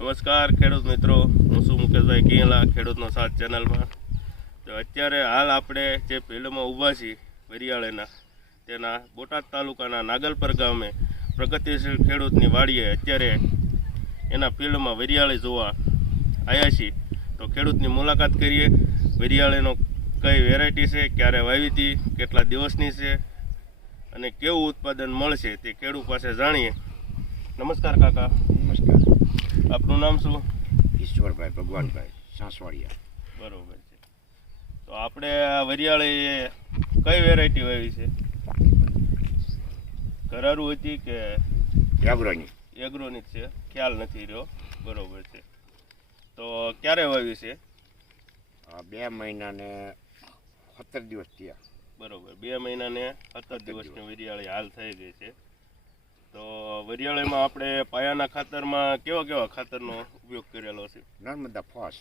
નમસ્કાર ખેડૂત મિત્રો. હું શું મુકેશભાઈ કેલા ખેડૂતનો સાથ ચેનલમાં. તો અત્યારે હાલ આપણે જે ફિલ્ડમાં ઊભા છીએ, વરિયાળીના, તેના બોટાદ તાલુકાના નાગલપર ગામે પ્રગતિશીલ ખેડૂતની વાડીએ અત્યારે એના ફિલ્ડમાં વરિયાળી જોવા આવ્યા છીએ. તો ખેડૂતની મુલાકાત કરીએ. વરિયાળીનો કઈ વેરાયટી છે, ક્યારે વાવી હતી, કેટલા દિવસની છે, અને કેવું ઉત્પાદન મળશે તે ખેડૂત પાસે જાણીએ. નમસ્કાર કાકા. નમસ્કાર. આપનું નામ શું? ઈશ્વરભાઈ ભગવાનભાઈ સાસવાડિયા. બરોબર છે. તો આપણે આ વરિયાળી કઈ વેરાયટી વાવી છે? કરારું હતી કે એગ્રોની. એગ્રોની છે? ખ્યાલ નથી રહ્યો. બરોબર છે. તો ક્યારે વાવી છે? આ બે મહિનાને સત્તર દિવસ થયા. બરોબર. બે મહિનાને સત્તર દિવસની વરિયાળી હાલ થઈ ગઈ છે. તો વરિયાળીમાં આપણે પાયાના ખાતરમાં કેવા કેવા ખાતરનો ઉપયોગ કરેલો છે? નર્મદા ફોસ.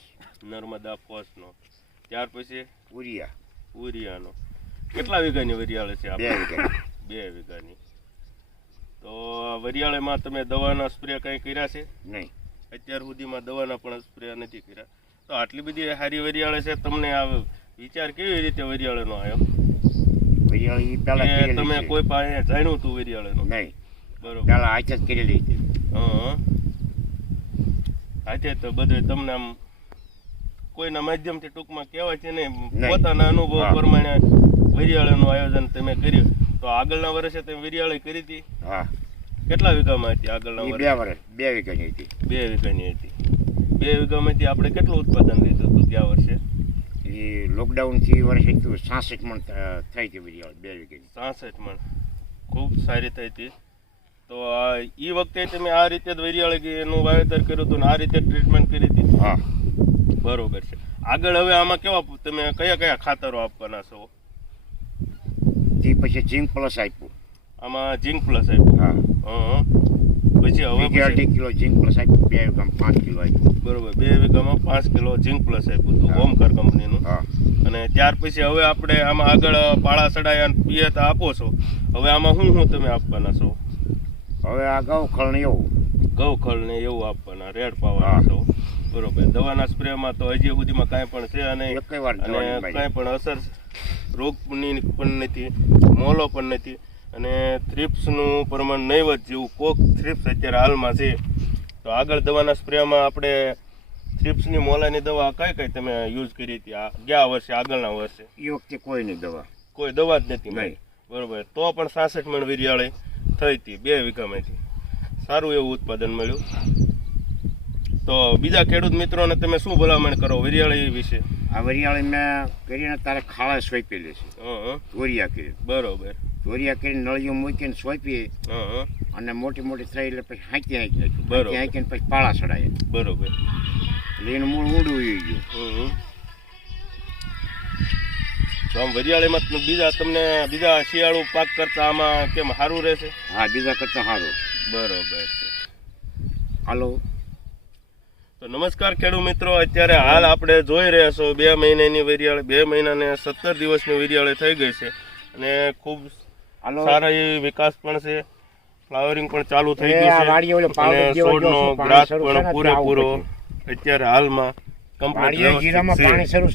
નર્મદા ફોસનો. ત્યાર પછી? ઉરિયા. ઉરિયાનો. કેટલા વીઘાની વરિયાળી છે બે આપણે વીઘા બે વીઘાની. તો આ વરિયાળીમાં તમે દવાના સ્પ્રે કંઈ કર્યા છે? નહીં. અત્યાર સુધીમાં દવાના પણ સ્પ્રે નથી કર્યા. તો આટલી બધી સારી વરિયાળી છે તમને આ વિચાર કેવી રીતે વરિયાળીનો આવ્યો? તમે કોઈ પાસે જાણ્યું હતું વરિયાળીનું? નહીં. બરોબર. પહેલા જ કરી લઈ હાથે તો બધું તમને આમ કોઈના માધ્યમથી ટૂંકમાં કહેવાય છે ને પોતાના અનુભવ. પ્રમાણે વિરિયાળાનું આયોજન તમે કર્યું. તો આગળના વર્ષે તમે વિરિયાળી કરી હતી? હા. કેટલા વીઘામાં હતી આગળના વર્ષે બે વર્ષ? બે વીઘાની હતી. બે વીઘાની હતી. બે વીઘામાંથી આપણે કેટલું ઉત્પાદન લીધું હતું ગયા વર્ષે? એ લોકડાઉનથી વર્ષ સાસઠ મણ થઈ હતી વિરિયાળ બે વીઘાની. સાસઠ મણ. ખૂબ સારી થઈ હતી. તો એ વખતે તમે આ રીતે વરિયાળી એનું વાવેતર કર્યું હતું આ રીતે ટ્રીટમેન્ટ કરી હતી? હા. બરોબર છે. આગળ હવે આમાં કેવા તમે કયા કયા ખાતરો આપવાના છો? તે પછી ઝીંક પ્લસ આપ્યું. આમાં ઝીંક પ્લસ આપ્યું? હા. પછી હવે અઢી કિલો ઝીંક પ્લસ આપ્યું બે વીઘામાં પાંચ કિલો આપ્યું. બરોબર બે વીઘામાં પાંચ કિલો ઝીંક પ્લસ આપ્યું હતું હા. કંપનીનું. હા. અને ત્યાર પછી હવે આપણે આમાં આગળ પાળા સડાયા પિયત આપો છો. હવે આમાં શું શું તમે આપવાના છો? હવે આ ગૌખળને એવું. ગૌખળને એવું આપવાના રેડ પાવાના છો બરોબર. દવાના સ્પ્રેમાં તો હજી સુધીમાં કાંઈ પણ છે અને કાંઈ પણ અસર રોગની પણ નથી મોલો પણ નથી. અને થ્રિપ્સનું પ્રમાણ નહીવત જેવું કોક થ્રિપ્સ અત્યારે હાલમાં છે. તો આગળ દવાના સ્પ્રેમાં આપણે થ્રિપ્સની મોલાની દવા કઈ કઈ તમે યુઝ કરી હતી? આ ગયા વર્ષે આગળના વર્ષે. એ વખતે કોઈની દવા? કોઈ દવા જ નથી. બરોબર. તો પણ સાસઠ મણ વિરિયાળી. થઈ હતી બે વીઘામાંથી સારું એવું ઉત્પાદન મળ્યું. તો બીજા ખેડૂત મિત્રોને તમે શું ભલામણ કરો વરિયાળી વિશે? આ વરિયાળી મેં કરીને તારે ખાવા સોંપેલી છે. ધોરિયા કરી. બરોબર. ધોરિયા કરીને નળીઓ મૂકીને સોંપીએ. અને મોટી મોટી થઈ એટલે પછી હાંકી હાંકી નાખ્યું બરોબર. હાંકીને પછી પાળા ચડાય બરોબર. એટલે એનું મૂળ ઊંડું ગયું. તો આમ વરિયાળીમાં બીજા તમને બીજા શિયાળુ પાક કરતા આમાં કેમ સારું રહેશે? હા બીજા કરતાં સારું બરોબર છે. હાલો. તો નમસ્કાર ખેડૂત મિત્રો અત્યારે હાલ આપણે જોઈ રહ્યા છો બે મહિનાની વરિયાળી બે મહિનાને સત્તર દિવસની વરિયાળી થઈ ગઈ છે અને ખૂબ હાલો. સારા એવી વિકાસ પણ છે. ફ્લાવરિંગ પણ ચાલુ થઈ ગયું છે અને છોડનો ગ્રાસ પણ પૂરેપૂરો અત્યારે હાલમાં કમ્પ્લીટ પાણી શરૂ છે.